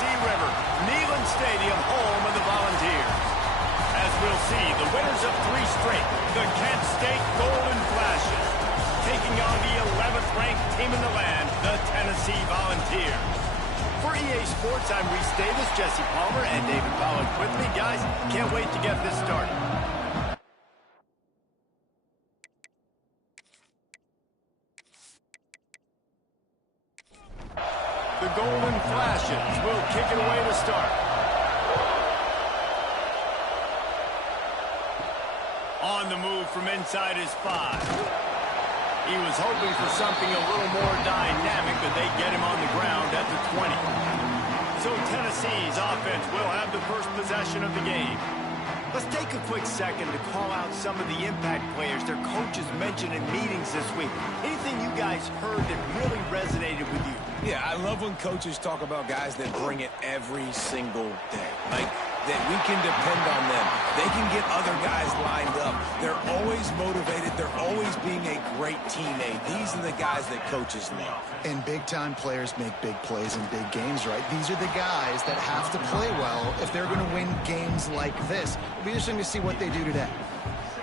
Tennessee River, Neyland Stadium, home of the Volunteers. As we'll see, the winners of 3 straight, the Kent State Golden Flashes, taking on the 11th-ranked team in the land, the Tennessee Volunteers. For EA Sports, I'm Reese Davis, Jesse Palmer, and David Pollack with me. Guys, can't wait to get this started. The Golden Flashes will kick it away to start. On the move from inside his 5. He was hoping for something a little more dynamic, but they get him on the ground at the 20. So Tennessee's offense will have the first possession of the game. Let's take a quick second to call out some of the impact players their coaches mentioned in meetings this week. Anything you guys heard that really resonated with you? Yeah, I love when coaches talk about guys that bring it every single day. Like, that we can depend on them. They can get other guys lined up. They're always motivated. They're always being a great teammate. These are the guys that coaches love. And big-time players make big plays in big games, right? These are the guys that have to play well if they're going to win games like this. It'll be interesting to see what they do today.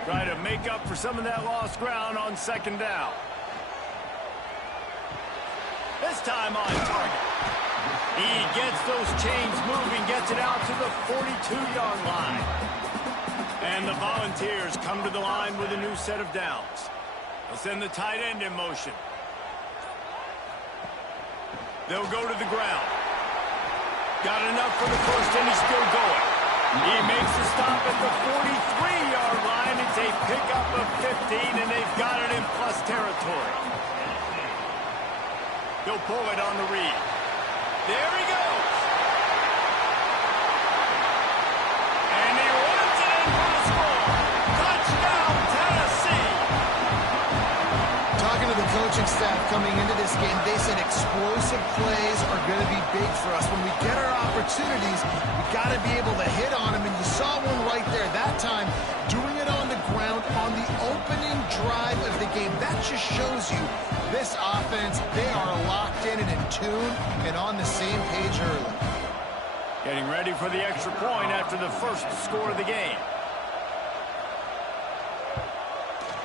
Try to make up for some of that lost ground on 2nd down. This time on target. He gets those chains moving, gets it out to the 42-yard line. And the Volunteers come to the line with a new set of downs. They'll send the tight end in motion. They'll go to the ground. Got enough for the first, and he's still going. He makes a stop at the 43-yard line. It's a pickup of 15, and they've got it in plus territory. He'll pull it on the read. There he goes. And he runs it in for the score. Touchdown, Tennessee. Talking to the coaching staff coming into this game, they said explosive plays are going to be big for us. When we get our opportunities, we got to be able to hit on them. And you saw one right there that time, doing it on the ground on the opening drive of the game. That just shows you this offense, they are locked in and in tune and on the same page early. Getting ready for the extra point after the first score of the game.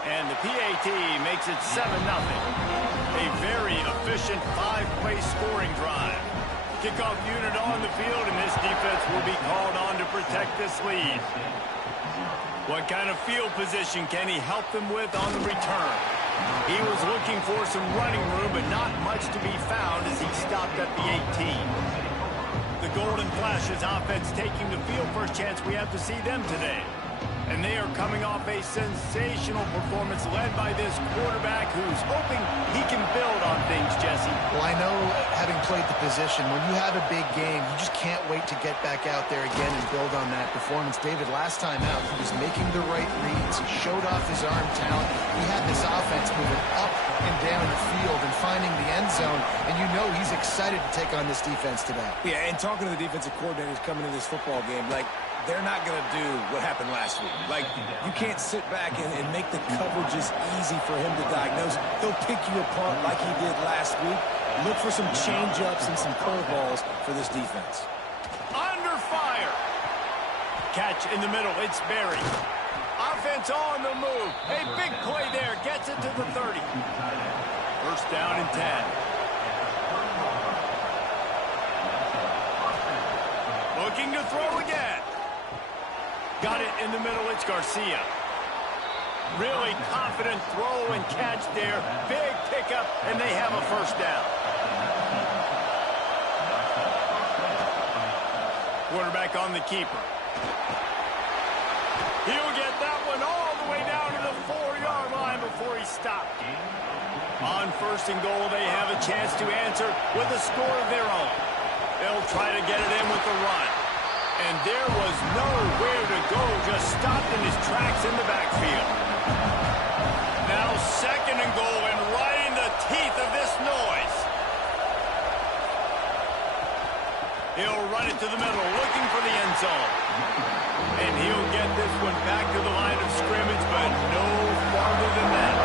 And the PAT makes it 7-0. A very efficient 5-play scoring drive. Kickoff unit on the field, and this defense will be called on to protect this lead. What kind of field position can he help them with on the return? He was looking for some running room, but not much to be found as he stopped at the 18. The Golden Flashes offense taking the field. First chance we have to see them today. And they are coming off a sensational performance led by this quarterback who's hoping he can build on things, Jesse. Well, I know, having played the position, when you have a big game, you just can't wait to get back out there again and build on that performance. David, last time out, he was making the right reads. He showed off his arm talent. He had this offense moving up and down the field and finding the end zone. And you know he's excited to take on this defense today. Yeah, and talking to the defensive coordinators coming into this football game, like, they're not going to do what happened last week. Like, you can't sit back and make the coverages easy for him to diagnose. He'll pick you apart like he did last week. Look for some change-ups and some curveballs for this defense. Under fire. Catch in the middle. It's Berry. Offense on the move. A big play there. Gets it to the 30. First down and 10. Looking to throw again. Got it in the middle. It's Garcia. Really confident throw and catch there. Big pickup, and they have a first down. Quarterback on the keeper. He'll get that one all the way down to the 4-yard line before he stopped. On first and goal, they have a chance to answer with a score of their own. They'll try to get it in with the run. And there was nowhere to go, just stopped in his tracks in the backfield. Now 2nd and goal, and right in the teeth of this noise. He'll run it to the middle, looking for the end zone. And he'll get this one back to the line of scrimmage, but no farther than that.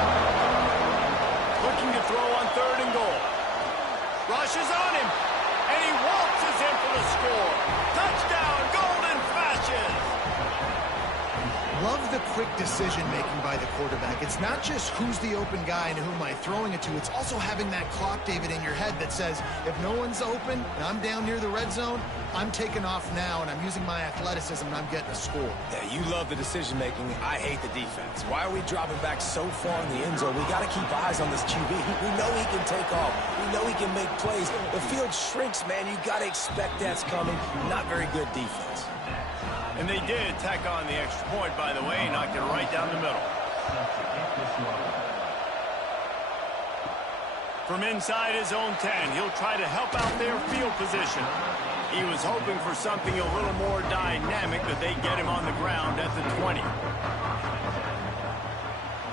Looking to throw on 3rd and goal. Rushes on him, and he waltzes in for the the score. Touchdown, Golden Flashes. Love the quick decision-making by the quarterback. It's not just who's the open guy and who am I throwing it to. It's also having that clock, David, in your head that says, if no one's open and I'm down near the red zone, I'm taking off now and I'm using my athleticism and I'm getting a score. Yeah, you love the decision-making. I hate the defense. Why are we dropping back so far in the end zone? We got to keep eyes on this QB. We know he can take off. We know he can make plays. The field shrinks, man. You got to expect that's coming. Not very good defense. And they did tack on the extra point, by the way, knocked it right down the middle. From inside his own 10, he'll try to help out their field position. He was hoping for something a little more dynamic, but they get him on the ground at the 20.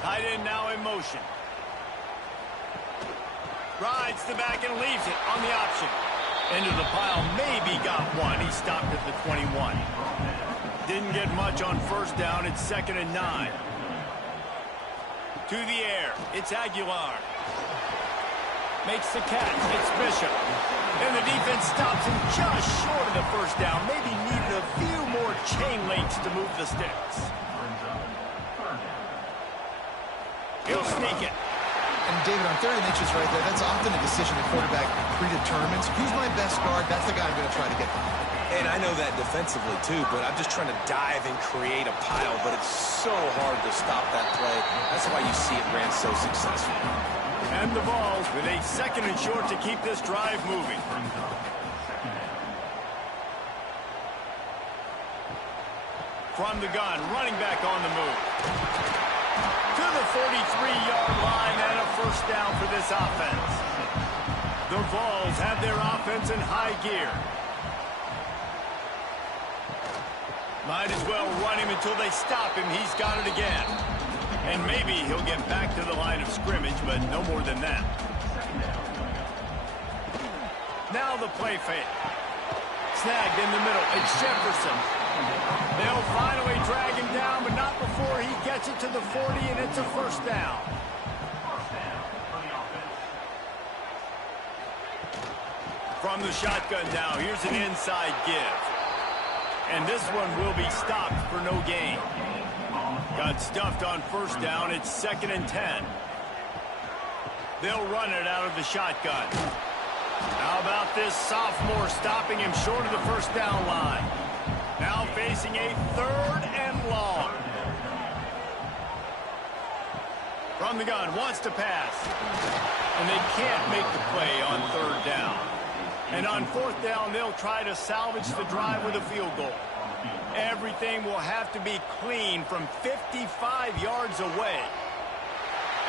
Tight end now in motion. Rides the back and leaves it on the option. Into the pile, maybe got one. He stopped at the 21. Didn't get much on first down. It's 2nd and 9. To the air. It's Aguilar. Makes the catch. It's Bishop. And the defense stops him just short of the first down. Maybe needed a few more chain links to move the sticks. He'll sneak it. And David, on 3rd and inches right there, that's often a decision the quarterback predetermines. Who's my best guard? That's the guy I'm going to try to get by. And I know that defensively, too, but I'm just trying to dive and create a pile, but it's so hard to stop that play. That's why you see it ran so successful. And the Vols with a 2nd and short to keep this drive moving. From the gun, running back on the move. To the 43-yard line and a first down for this offense. The Vols have their offense in high gear. Might as well run him until they stop him. He's got it again. And maybe he'll get back to the line of scrimmage, but no more than that. Now the play fake. Snagged in the middle. It's Jefferson. They'll finally drag him down, but not before he gets it to the 40, and it's a first down. From the shotgun now, here's an inside give. And this one will be stopped for no gain. Got stuffed on first down. It's 2nd and 10. They'll run it out of the shotgun. How about this sophomore stopping him short of the first down line? Now facing a 3rd and long. From the gun, wants to pass. And they can't make the play on 3rd down. And on 4th down, they'll try to salvage the drive with a field goal. Everything will have to be clean from 55 yards away.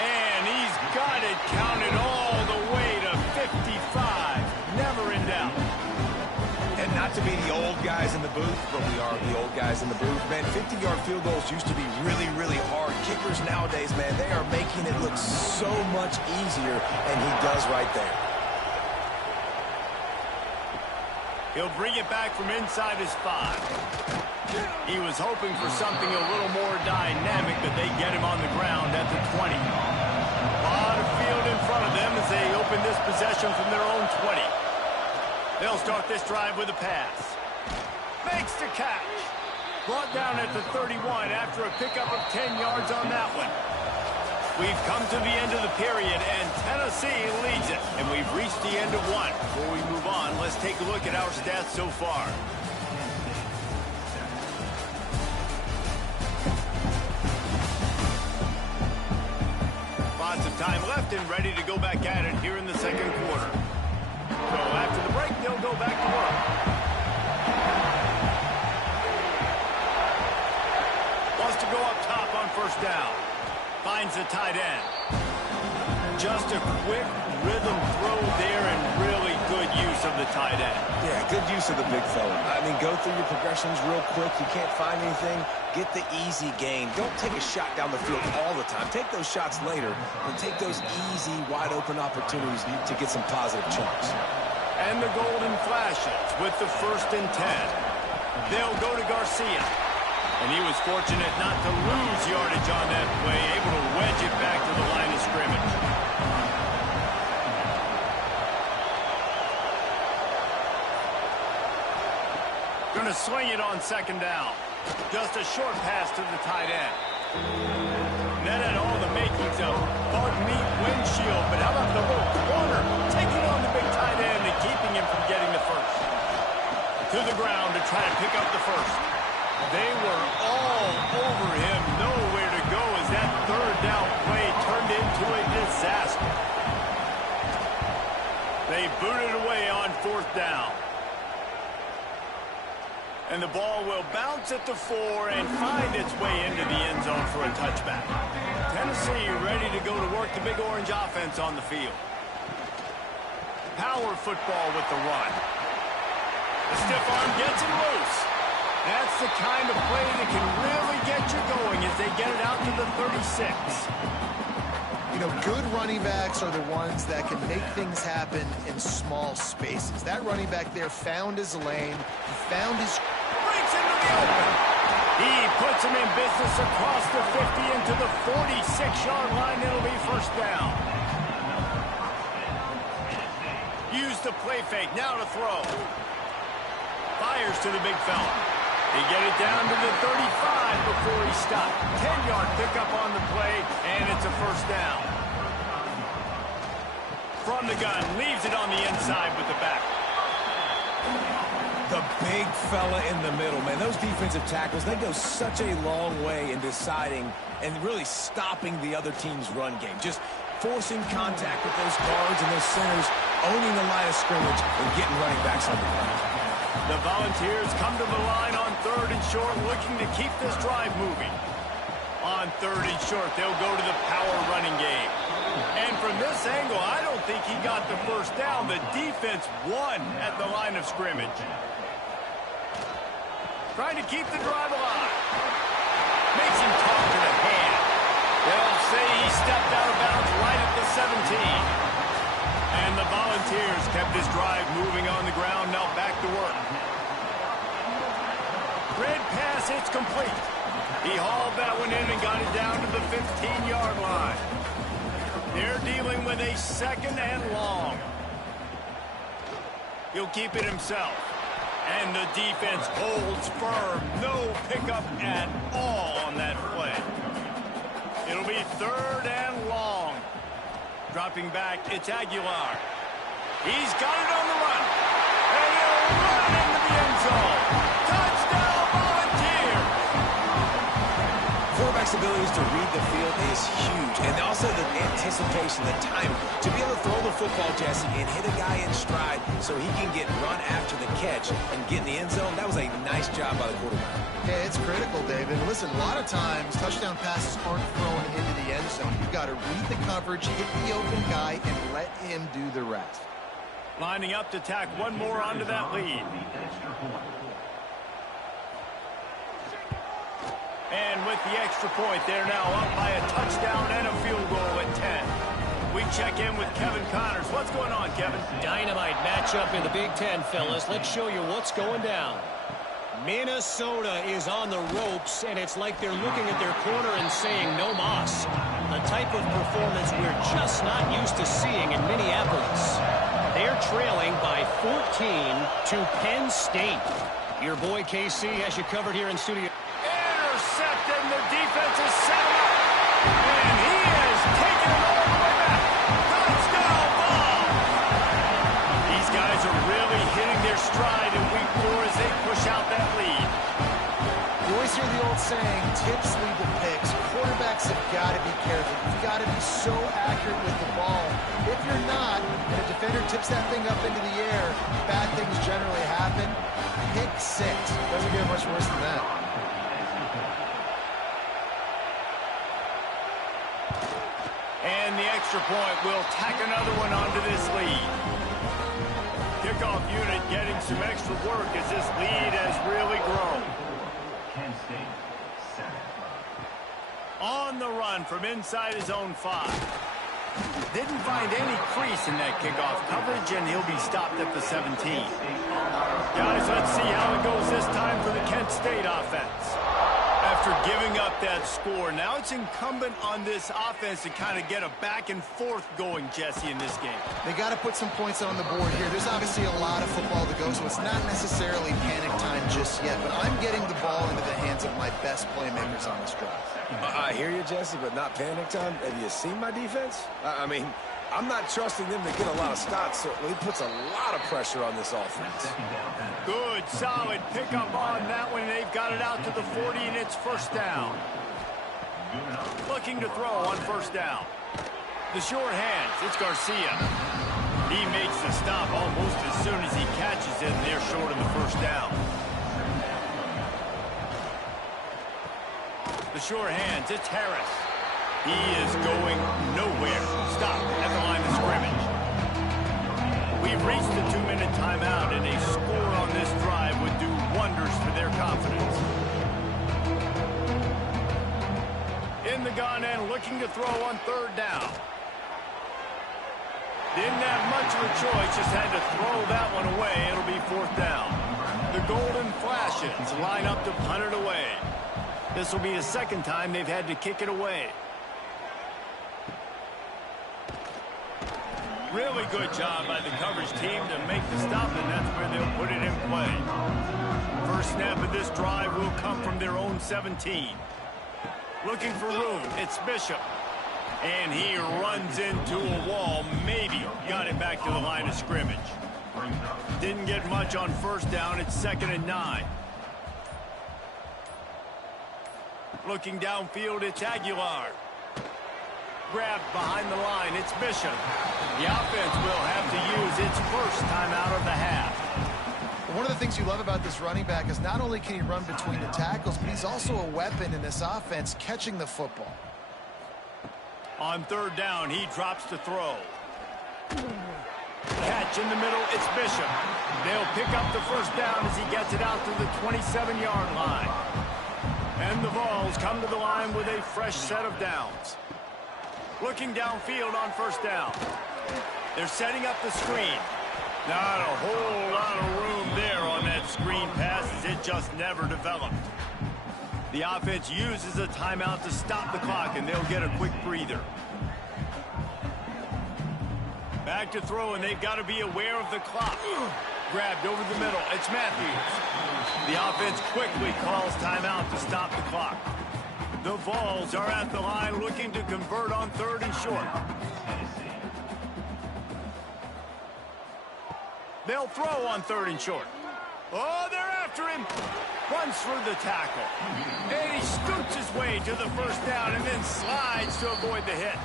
And he's got it counted all the way to 55. Never in doubt. And not to be the old guys in the booth, but we are the old guys in the booth. Man, 50-yard field goals used to be really, really hard. Kickers nowadays, man, they are making it look so much easier, and he does right there. He'll bring it back from inside his 5. He was hoping for something a little more dynamic, but they get him on the ground at the 20. A lot of field in front of them as they open this possession from their own 20. They'll start this drive with a pass. Makes the catch. Brought down at the 31 after a pickup of 10 yards on that one. We've come to the end of the period, and Tennessee leads it. And we've reached the end of one. Before we move on, let's take a look at our stats so far. Lots of time left and ready to go back at it here in the 2nd quarter. So after the break, they'll go back to work. Wants to go up top on first down. Finds the tight end. Just a quick rhythm throw there and really good use of the tight end. Yeah, good use of the big fella. I mean, go through your progressions real quick. You can't find anything. Get the easy gain. Don't take a shot down the field all the time. Take those shots later, and take those easy, wide-open opportunities to get some positive chunks. And the Golden Flashes with the 1st and 10. They'll go to Garcia. And he was fortunate not to lose yardage on that play, able to wedge it back to the line of scrimmage. Going to swing it on second down. Just a short pass to the tight end. That had all the makings of bug meat windshield, but how about the little corner taking on the big tight end and keeping him from getting the first? To the ground to try to pick up the first. They were all over him, nowhere to go as that third down play turned into a disaster. They booted away on fourth down. And the ball will bounce at the 4 and find its way into the end zone for a touchback. Tennessee ready to go to work the Big Orange offense on the field. Power football with the run. The stiff arm gets him loose. That's the kind of play that can really get you going as they get it out to the 36. You know, good running backs are the ones that can make things happen in small spaces. That running back there found his lane. He found his... Breaks into the open. He puts him in business across the 50 into the 46-yard line. It'll be first down. Use the play fake. Now to throw. Fires to the big fella. They get it down to the 35 before he stopped. 10-yard pickup on the play, and it's a first down. From the gun, leaves it on the inside with the back. The big fella in the middle, man. Those defensive tackles, they go such a long way in deciding and really stopping the other team's run game. Just forcing contact with those guards and those centers, owning the line of scrimmage and getting running backs on the ground. The Volunteers come to the line on third and short, looking to keep this drive moving. On third and short, they'll go to the power running game. And from this angle, I don't think he got the first down. The defense won at the line of scrimmage. Trying to keep the drive alive. Makes him talk to the hand. They'll say he stepped out of bounds right at the 17. And the Volunteers kept this drive moving on the ground. Now back to work. Red pass, it's complete. He hauled that one in and got it down to the 15-yard line. They're dealing with a second and long. He'll keep it himself. And the defense holds firm. No pickup at all on that play. It'll be third and long. Dropping back, it's Aguilar. He's got it on the run. And he'll run into the end zone. Touchdown, Volunteers! Quarterback's abilities to read the field is huge. And also the anticipation, the time to be able to throw the football, Jesse, and hit a guy in stride so he can get run after the catch and get in the end zone. That was a nice job by the quarterback. Yeah, it's critical, David. Listen, a lot of times touchdown passes aren't thrown into the end zone. You've got to read the coverage, hit the open guy, and let him do the rest. Lining up to tack one more onto that lead. And with the extra point, they're now up by a touchdown and a field goal at 10. We check in with Kevin Connors. What's going on, Kevin? Dynamite matchup in the Big Ten, fellas. Let's show you what's going down. Minnesota is on the ropes, and it's like they're looking at their corner and saying, no mas. The type of performance we're just not used to seeing in Minneapolis. They're trailing by 14 to Penn State. Your boy KC has you covered here in studio. Intercepted, and the defense is set him up. And he has taken it all the way back. Touchdown ball. These guys are really hitting their stride in week 4 as they push out that lead. You always hear the old saying, tips lead to picks. Quarterbacks have got to be careful. You've got to be so accurate with the ball. If you're not, and a defender tips that thing up into the air, bad things generally happen. Pick 6. Doesn't get much worse than that. And the extra point will tack another one onto this lead. Kickoff unit getting some extra work as this lead has really grown. On the run from inside his own 5. Didn't find any crease in that kickoff coverage, and he'll be stopped at the 17. Guys, let's see how it goes this time for the Kent State offense. After giving up that score, now it's incumbent on this offense to kind of get a back and forth going, Jesse, in this game. They got to put some points on the board here. There's obviously a lot of football to go, so it's not necessarily panic time just just yet, but I'm getting the ball into the hands of my best playmakers on this drive. I hear you, Jesse, but not panic time. Have you seen my defense? I mean, I'm not trusting them to get a lot of stops, so it puts a lot of pressure on this offense. Good, solid pickup on that one. They've got it out to the 40, and it's first down. Looking to throw on first down. The short hands, it's Garcia. He makes the stop almost as soon as he catches it, and they're short of the first down. The short hands, it's Harris. He is going nowhere. Stop at the line of scrimmage. We've reached the 2-minute timeout, and a score on this drive would do wonders for their confidence. In the gun and looking to throw on third down. Didn't have much of a choice, just had to throw that one away. It'll be fourth down. The golden flashes line up to punt it away. This will be the second time they've had to kick it away. Really good job by the coverage team to make the stop, and that's where they'll put it in play. First snap of this drive will come from their own 17. Looking for room, it's Bishop. And he runs into a wall, maybe got it back to the line of scrimmage. Didn't get much on first down, it's 2nd and 9. Looking downfield, it's Aguilar. Grabbed behind the line, it's Bishop. The offense will have to use its first timeout of the half. One of the things you love about this running back is not only can he run between the tackles, but he's also a weapon in this offense catching the football. On third down, he drops to throw. Catch in the middle, it's Bishop. They'll pick up the first down as he gets it out to the 27-yard line. And the Vols come to the line with a fresh set of downs. Looking downfield on first down. They're setting up the screen. Not a whole lot of room there on that screen pass as it just never developed. The offense uses a timeout to stop the clock, and they'll get a quick breather. Back to throw, and they've got to be aware of the clock. Grabbed over the middle. It's Matthews. The offense quickly calls timeout to stop the clock. The Vols are at the line looking to convert on third and short. They'll throw on third and short. Oh, they're after him. Runs through the tackle. And he scoots his way to the first down and then slides to avoid the hit.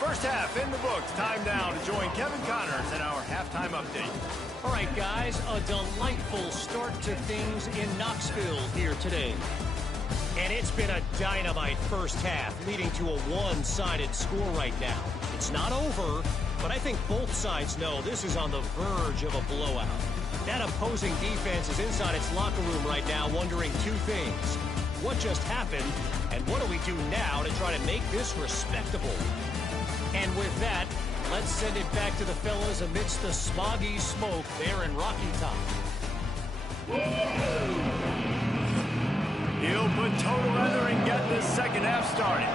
First half in the books. Time now to join Kevin Connors in our halftime update. All right, guys, a delightful start to things in Knoxville here today. And it's been a dynamite first half, leading to a one-sided score right now. It's not over, but I think both sides know this is on the verge of a blowout. That opposing defense is inside its locker room right now wondering two things. What just happened, and what do we do now to try to make this respectable? And with that, let's send it back to the fellas amidst the smoggy smoke there in Rocky Top. He'll put total leather and get this second half started.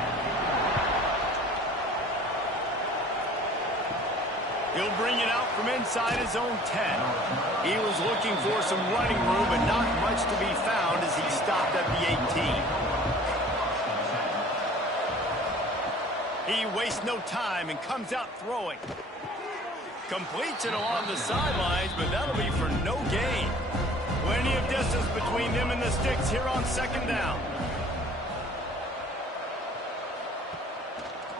He'll bring it out from inside his own 10. He was looking for some running room, but not much to be found as he stopped at the 18. He wastes no time and comes out throwing. Completes it along the sidelines, but that'll be for no gain. Plenty of distance between them and the sticks here on second down.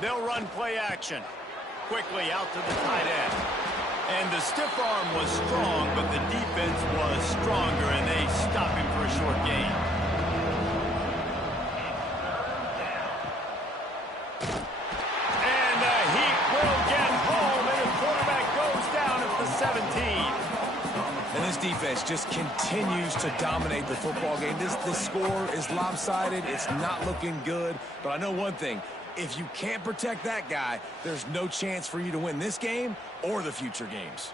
They'll run play action. Quickly out to the tight end. And the stiff arm was strong, but the defense was stronger, and they stop him for a short gain. And the Heat will get home, and the quarterback goes down at the 17. And this defense just continues to dominate the football game. This score is lopsided. It's not looking good. But I know one thing. If you can't protect that guy, there's no chance for you to win this game or the future games.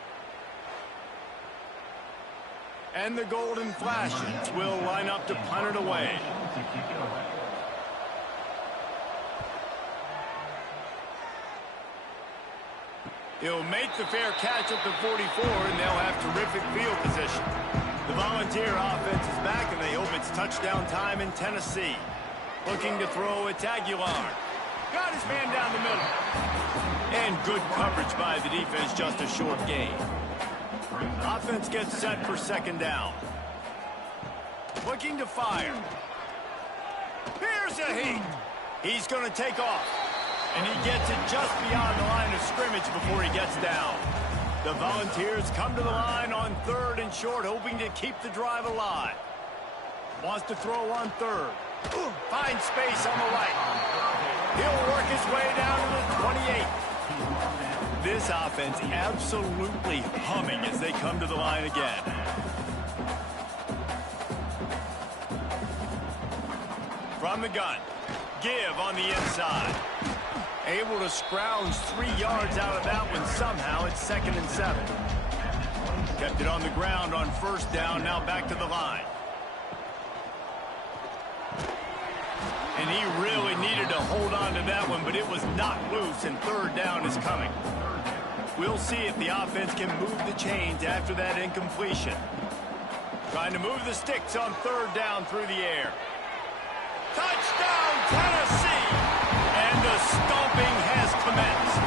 And the Golden Flashes will line up to punt it away. He'll make the fair catch at the 44, and they'll have terrific field position. The Volunteer offense is back touchdown time in Tennessee. Looking to throw, it's Aguilar. Got his man down the middle. And good coverage by the defense, just a short gain. Offense gets set for second down. Looking to fire. Here's a heat. He's going to take off. And he gets it just beyond the line of scrimmage before he gets down. The Volunteers come to the line on 3rd and short, hoping to keep the drive alive. Wants to throw on 3rd. Finds space on the right. He'll work his way down to the 28. This offense absolutely humming as they come to the line again. From the gun. Give on the inside. Able to scrounge 3 yards out of that one somehow. It's 2nd and 7. Kept it on the ground on 1st down. Now back to the line. And he really needed to hold on to that one, but it was not loose, and 3rd down is coming. We'll see if the offense can move the chains after that incompletion. Trying to move the sticks on 3rd down through the air. Touchdown, Tennessee! And the stomping has commenced.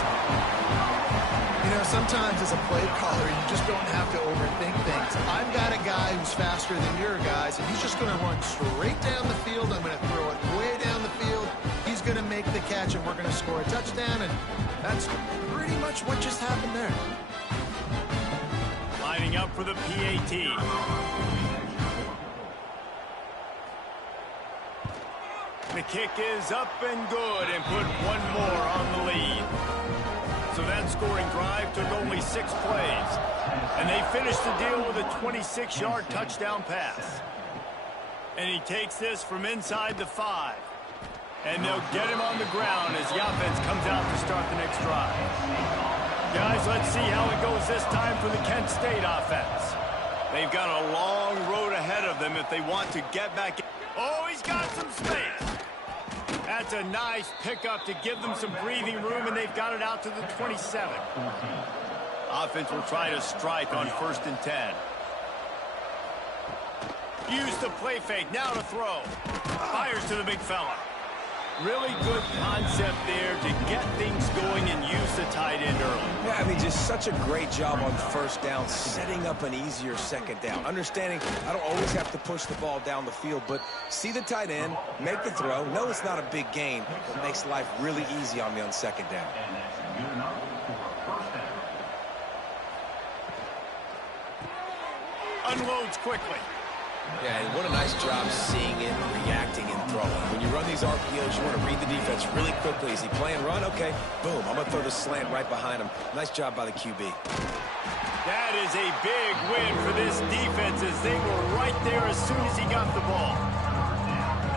You know, sometimes as a play caller, you just don't have to overthink things. I've got a guy who's faster than your guys, and he's just going to run straight down the field. I'm going to throw it way down the field. He's going to make the catch, and we're going to score a touchdown, and that's pretty much what just happened there. Lining up for the PAT. The kick is up and good, and put one more on the lead. So that scoring drive took only 6 plays. And they finished the deal with a 26-yard touchdown pass. And he takes this from inside the 5. And they'll get him on the ground as the offense comes out to start the next drive. Guys, let's see how it goes this time for the Kent State offense. They've got a long road ahead of them if they want to get back in. Oh, he's got some space. That's a nice pickup to give them some breathing room, and they've got it out to the 27. Offense will try to strike on 1st and 10. Use the play fake, now to throw. Fires to the big fella. Really good concept there to get things going and use the tight end early. Yeah, I mean, just such a great job on 1st down, setting up an easier 2nd down. Understanding I don't always have to push the ball down the field, but see the tight end, make the throw. No, it's not a big gain, but makes life really easy on me on 2nd down. Unloads quickly. Yeah, and what a nice job seeing it, reacting, and throwing. When you run these RPOs, you want to read the defense really quickly. Is he playing run? Okay, boom. I'm going to throw the slant right behind him. Nice job by the QB. That is a big win for this defense as they were right there as soon as he got the ball.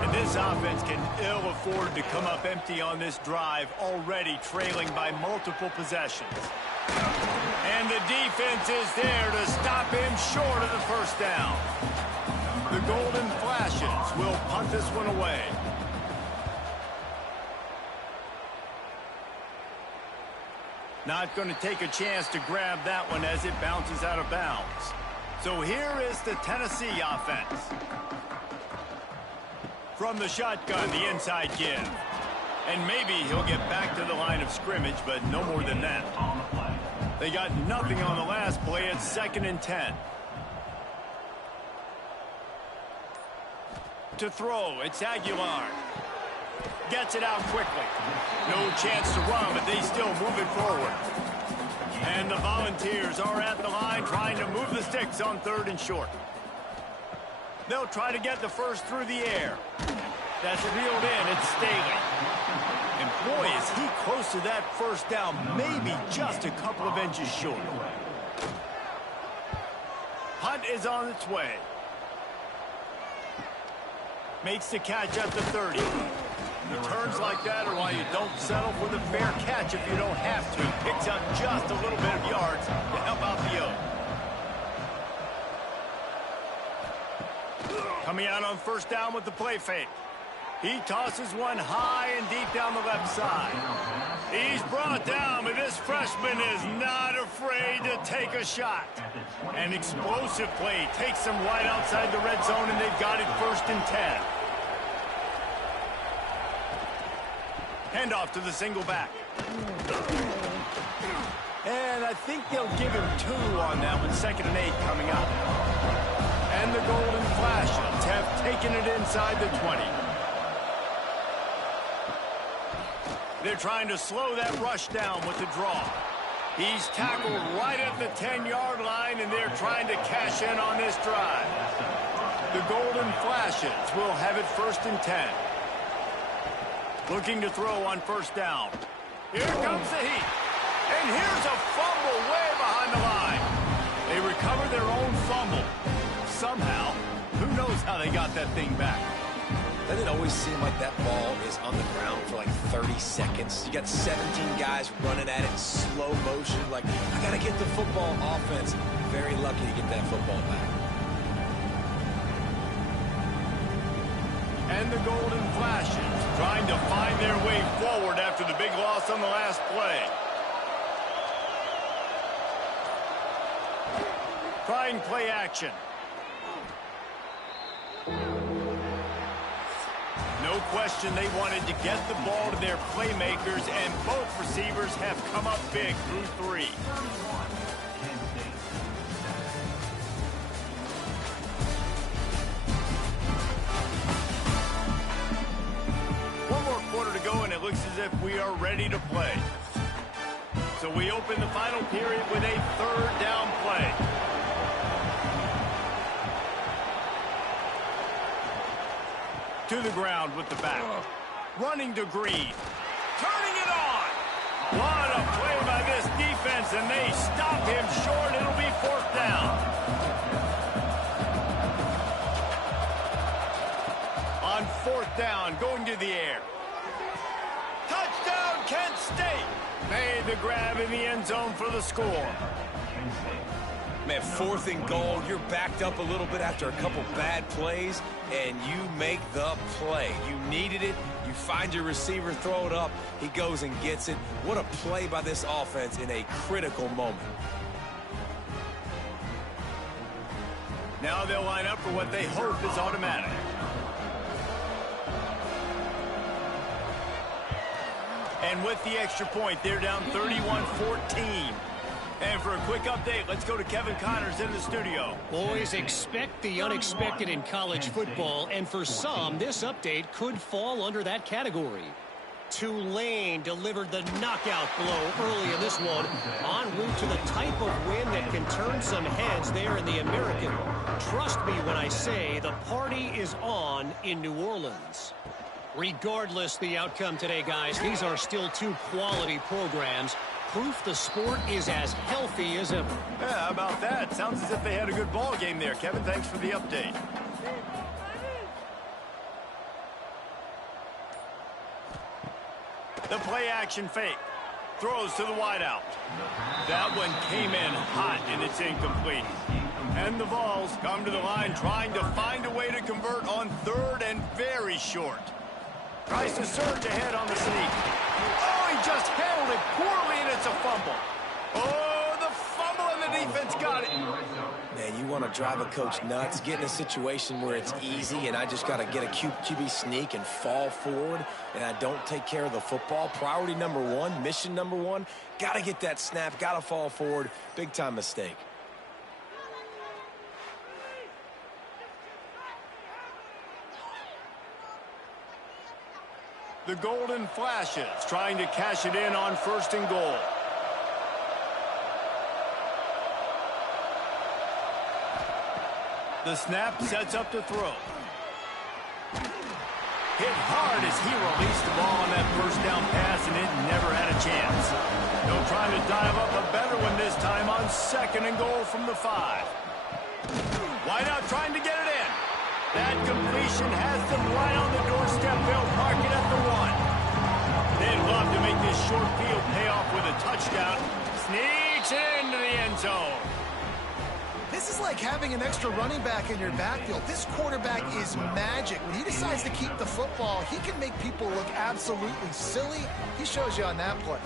And this offense can ill afford to come up empty on this drive, already trailing by multiple possessions. And the defense is there to stop him short of the 1st down. The Golden Flashes will punt this one away. Not going to take a chance to grab that one as it bounces out of bounds. So here is the Tennessee offense. From the shotgun, the inside give. And maybe he'll get back to the line of scrimmage, but no more than that. They got nothing on the last play. It's 2nd and 10. To throw, it's Aguilar. Gets it out quickly. No chance to run, but they still move it forward. And the Volunteers are at the line trying to move the sticks on 3rd and short. They'll try to get the 1st through the air. That's reeled in. It's Staley. And boy, is he close to that 1st down, maybe just a couple of inches short. Hunt is on its way. Makes the catch at the 30. Returns like that are why you don't settle for the fair catch if you don't have to. Picks up just a little bit of yards to help out the Oak. Coming out on 1st down with the play fake. He tosses one high and deep down the left side. He's brought down, but this freshman is not afraid to take a shot. An explosive play takes them right outside the red zone, and they've got it 1st and 10. Handoff to the single back. And I think they'll give him 2 on that one. 2nd and 8 coming up. And the Golden Flashes have taken it inside the 20. They're trying to slow that rush down with the draw. He's tackled right at the 10-yard line, and they're trying to cash in on this drive. The Golden Flashes will have it 1st and 10. Looking to throw on 1st down. Here comes the heat. And here's a fumble way behind the line. They recover their own fumble. Somehow, who knows how they got that thing back. Doesn't it always seem like that ball is on the ground for like 30 seconds? You got 17 guys running at it in slow motion. Like, I got to get the football. Offense, very lucky to get that football back. And the Golden Flashes trying to find their way forward after the big loss on the last play. Trying play action. No question they wanted to get the ball to their playmakers, and both receivers have come up big through 3. One more quarter to go, and it looks as if we are ready to play. So we open the final period with a 3rd down play. To the ground with the back. Running to Green. Turning it on. What a play by this defense, and they stop him short. It'll be 4th down. On 4th down, going to the air. Touchdown, Kent State. Made the grab in the end zone for the score. Man, 4th and goal, you're backed up a little bit after a couple bad plays, and you make the play. You needed it. You find your receiver, throw it up. He goes and gets it. What a play by this offense in a critical moment. Now they'll line up for what they hope is automatic. And with the extra point, they're down 31-14. And for a quick update, let's go to Kevin Connors in the studio. Boys, expect the unexpected in college football, and for some, this update could fall under that category. Tulane delivered the knockout blow early in this one, en route to the type of win that can turn some heads there in the American. Trust me when I say the party is on in New Orleans. Regardless the outcome today, guys, these are still 2 quality programs. Proof the sport is as healthy as ever. Yeah, how about that? Sounds as if they had a good ball game there. Kevin, thanks for the update. The play action fake. Throws to the wideout. That one came in hot, and it's incomplete. And the Vols come to the line trying to find a way to convert on 3rd and very short. Tries to surge ahead on the sneak. Oh, he just handled it poorly, and it's a fumble. Oh, the fumble, and the defense got it. Man, you want to drive a coach nuts, get in a situation where it's easy, and I just got to get a QB sneak and fall forward, and I don't take care of the football. Priority number 1, mission number 1, got to get that snap, got to fall forward. Big-time mistake. The Golden Flashes trying to cash it in on 1st and goal. The snap sets up to throw. Hit hard as he released the ball on that 1st down pass, and it never had a chance. They'll try to dive up a better one this time on 2nd and goal from the 5. Wideout trying to get it in. That completion has them right on the doorstep. They'll park it at the 1. They'd love to make this short field pay off with a touchdown. Sneaks into the end zone. This is like having an extra running back in your backfield. This quarterback is magic. When he decides to keep the football, he can make people look absolutely silly. He shows you on that play.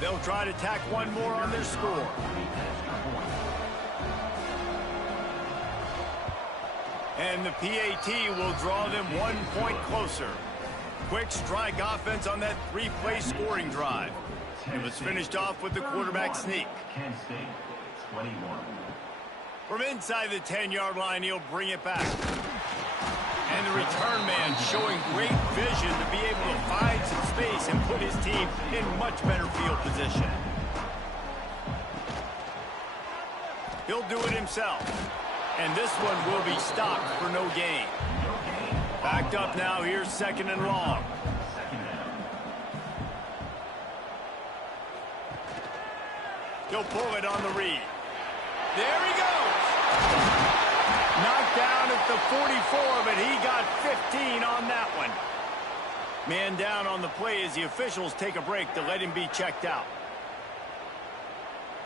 They'll try to tack one more on their score. And the PAT will draw them 1 point closer. Quick strike offense on that 3-play scoring drive. It was finished off with the quarterback sneak. From inside the 10-yard line, he'll bring it back. And the return man showing great vision to be able to find some space and put his team in much better field position. He'll do it himself. And this one will be stopped for no gain. Backed up now, here's 2nd and long. He'll pull it on the read. There he goes! Knocked down at the 44, but he got 15 on that one. Man down on the play as the officials take a break to let him be checked out.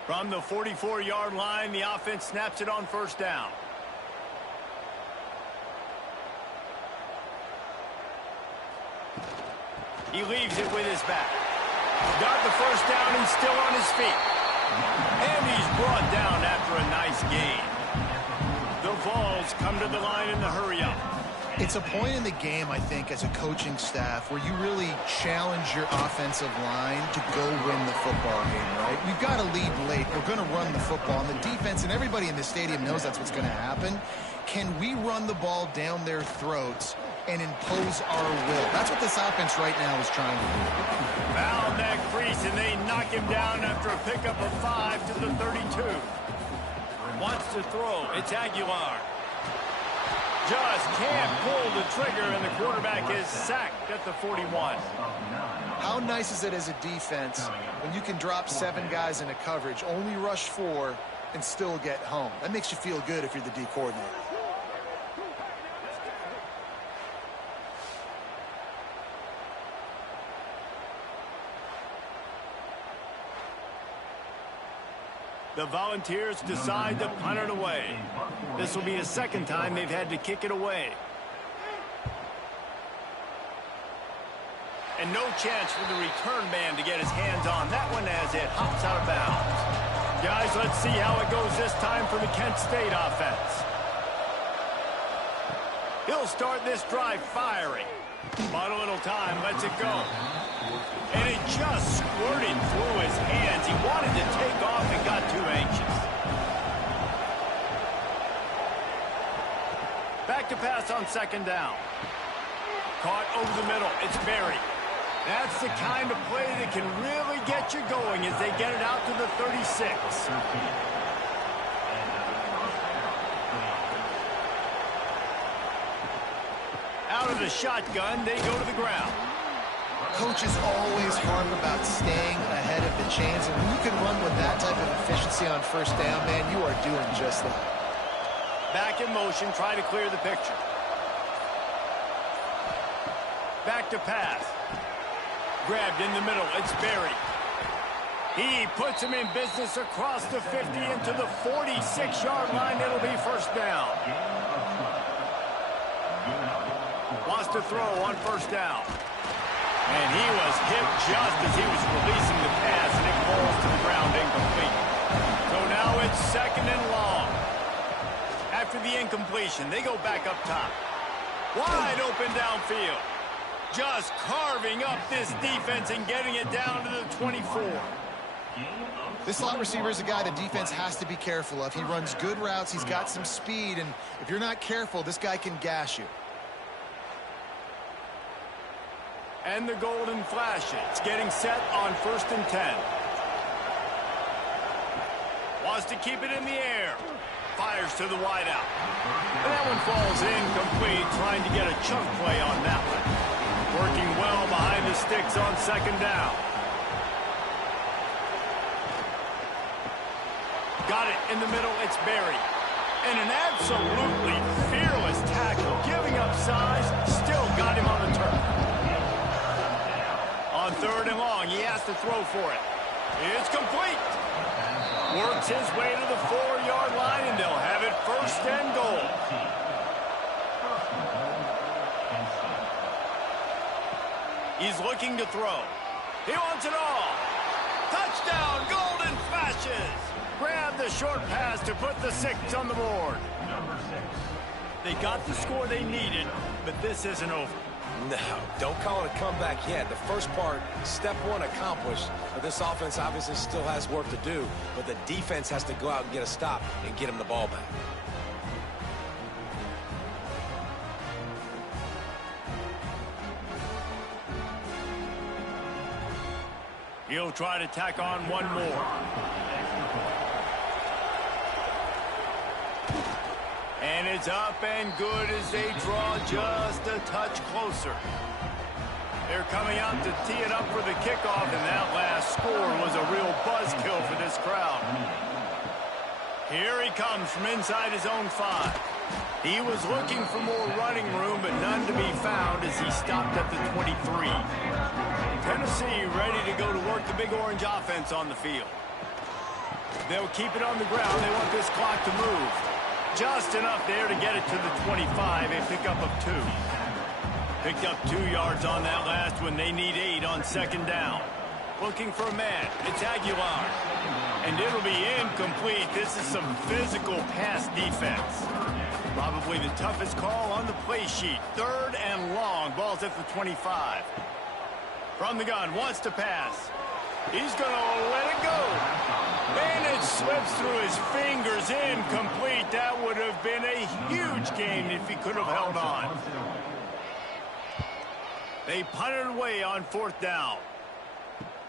From the 44-yard line, the offense snaps it on 1st down. He leaves it with his back. Got the 1st down and still on his feet. And he's brought down after a nice gain. The Vols come to the line in the hurry-up. It's a point in the game, I think, as a coaching staff where you really challenge your offensive line to go win the football game, right? We've got to lead late. We're going to run the football. And the defense and everybody in the stadium knows that's what's going to happen. Can we run the ball down their throats and impose our will? That's what this offense right now is trying to do. Found that crease, and they knock him down after a pickup of 5 to the 32. Wants to throw. It's Aguilar. Just can't pull the trigger, and the quarterback is sacked at the 41. How nice is it as a defense when you can drop 7 guys into coverage, only rush 4, and still get home? That makes you feel good if you're the D coordinator. The Volunteers decide to punt it away. This will be the 2nd time they've had to kick it away. And no chance for the return man to get his hands on that one as it hops out of bounds. Guys, let's see how it goes this time for the Kent State offense. He'll start this drive firing. But a little time, lets it go. And it just squirted through his hands. He wanted to take off and got too anxious. Back to pass on 2nd down. Caught over the middle. It's Berry. That's the kind of play that can really get you going as they get it out to the 36. Out of the shotgun, they go to the ground. Coaches always harp about staying ahead of the chains, and when you can run with that type of efficiency on 1st down, man, you are doing just that. Back in motion, try to clear the picture. Back to pass. Grabbed in the middle, it's Berry. He puts him in business across the 50 into the 46-yard line. It'll be 1st down. Wants to throw on 1st down. And he was hit just as he was releasing the pass, and it falls to the ground incomplete. So now it's 2nd and long. After the incompletion, they go back up top. Wide open downfield. Just carving up this defense and getting it down to the 24. This slot receiver is a guy the defense has to be careful of. He runs good routes. He's got some speed, and if you're not careful, this guy can gash you. And the golden flash. It's getting set on 1st and 10. Wants to keep it in the air. Fires to the wideout. And that one falls incomplete, trying to get a chunk play on that one. Working well behind the sticks on 2nd down. Got it in the middle, it's Berry. And an absolutely fearless tackle, giving up size, still got him on the turf. On 3rd and long, he has to throw for it. It's complete. Works his way to the 4-yard line, and they'll have it 1st and goal. He's looking to throw. He wants it all. Touchdown, Golden Flashes. Grab the short pass to put the 6 on the board. They got the score they needed, but this isn't over. No, don't call it a comeback yet. The first part, step 1 accomplished. But this offense obviously still has work to do. But the defense has to go out and get a stop and get him the ball back. He'll try to tack on one more. And it's up and good as they draw just a touch closer. They're coming out to tee it up for the kickoff, and that last score was a real buzzkill for this crowd. Here he comes from inside his own 5. He was looking for more running room, but none to be found as he stopped at the 23. Tennessee ready to go to work the Big Orange offense on the field. They'll keep it on the ground. They want this clock to move. Just enough there to get it to the 25, a pickup of 2. Picked up 2 yards on that last one. They need 8 on 2nd down. Looking for a man. It's Aguilar. And it'll be incomplete. This is some physical pass defense. Probably the toughest call on the play sheet. 3rd and long. Ball's at the 25. From the gun, wants to pass. He's going to let it go. And it slips through his fingers. Incomplete. That would have been a huge gain if he could have held on. They punt it away on 4th down.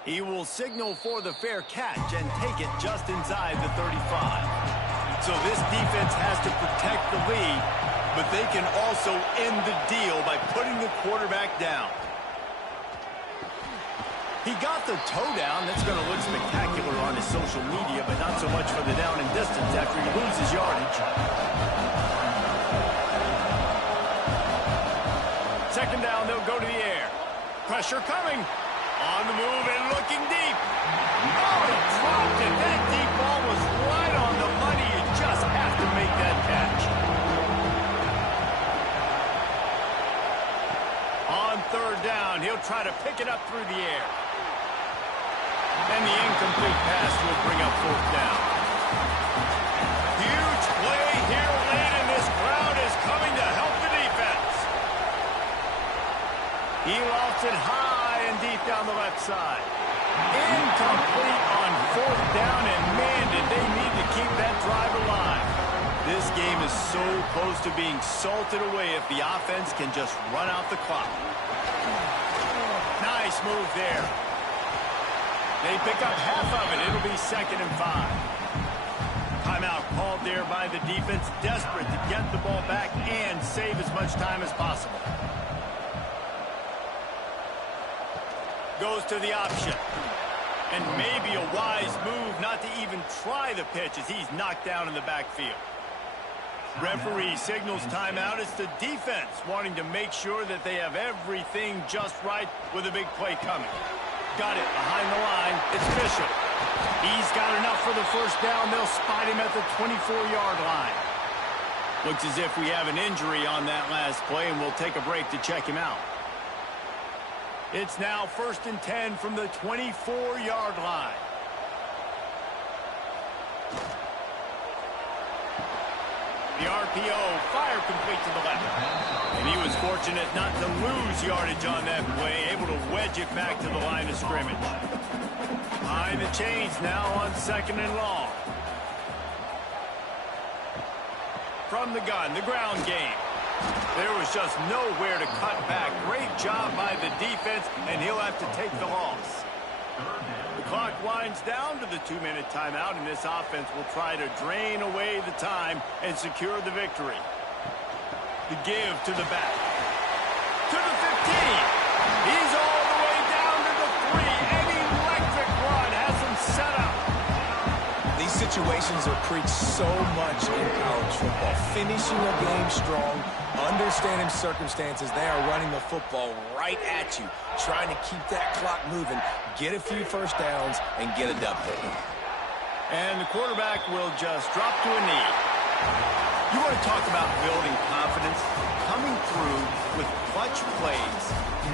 He will signal for the fair catch and take it just inside the 35. So this defense has to protect the lead, but they can also end the deal by putting the quarterback down. He got the toe down. That's going to look spectacular on his social media, but not so much for the down and distance after he loses yardage. 2nd down, they'll go to the air. Pressure coming. On the move and looking deep. Oh, he dropped it. That deep ball was right on the money. You just have to make that catch. On 3rd down, he'll try to pick it up through the air. And the incomplete pass will bring up 4th down. Huge play here late, and this crowd is coming to help the defense. He lost it high and deep down the left side. Incomplete on 4th down, and man, did they need to keep that drive alive. This game is so close to being salted away if the offense can just run out the clock. Nice move there. They pick up half of it. It'll be 2nd and 5. Timeout called there by the defense, desperate to get the ball back and save as much time as possible. Goes to the option. And maybe a wise move not to even try the pitch as he's knocked down in the backfield. Referee signals timeout. It's the defense wanting to make sure that they have everything just right with a big play coming. Got it behind the line. It's Bishop. He's got enough for the 1st down. They'll spot him at the 24-yard line. Looks as if we have an injury on that last play, and we'll take a break to check him out. It's now 1st and 10 from the 24-yard line. The RPO, fire complete to the left. And he was fortunate not to lose yardage on that play, able to wedge it back to the line of scrimmage. Behind the chains now on 2nd and long. From the gun, the ground game. There was just nowhere to cut back. Great job by the defense, and he'll have to take the loss. The clock winds down to the 2-minute timeout, and this offense will try to drain away the time and secure the victory. The give to the back. To the 15. He's all the way down to the 3. An electric run has him set up. These situations are preached so much in college football. Finishing a game strong, understanding circumstances, they are running the football right at you, trying to keep that clock moving, get a few first downs, and get a dub. And the quarterback will just drop to a knee. You want to talk about building confidence? Coming through with clutch plays,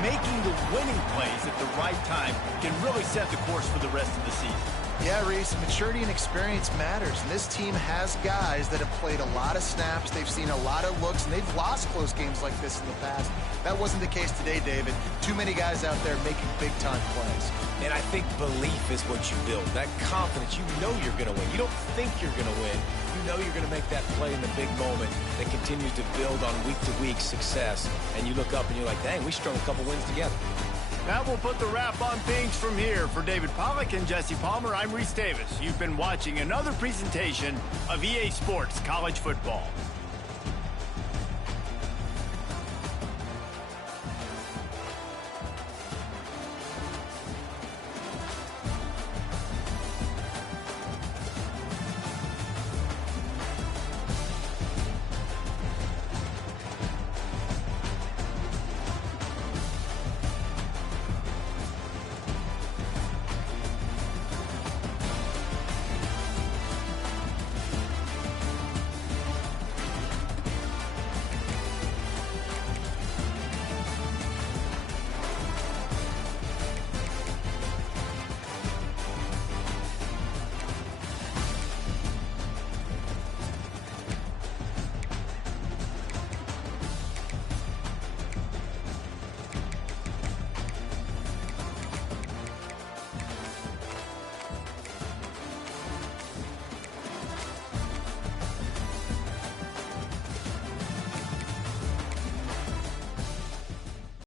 making the winning plays at the right time can really set the course for the rest of the season. Yeah, Reese, maturity and experience matters, and this team has guys that have played a lot of snaps, they've seen a lot of looks, and they've lost close games like this in the past. That wasn't the case today, David. Too many guys out there making big-time plays. And I think belief is what you build, that confidence. You know you're going to win. You don't think you're going to win. You know you're going to make that play in the big moment that continues to build on week-to-week success. And you look up and you're like, dang, we strung a couple wins together. That will put the wrap on things from here. For David Pollack and Jesse Palmer, I'm Reese Davis. You've been watching another presentation of EA Sports College Football.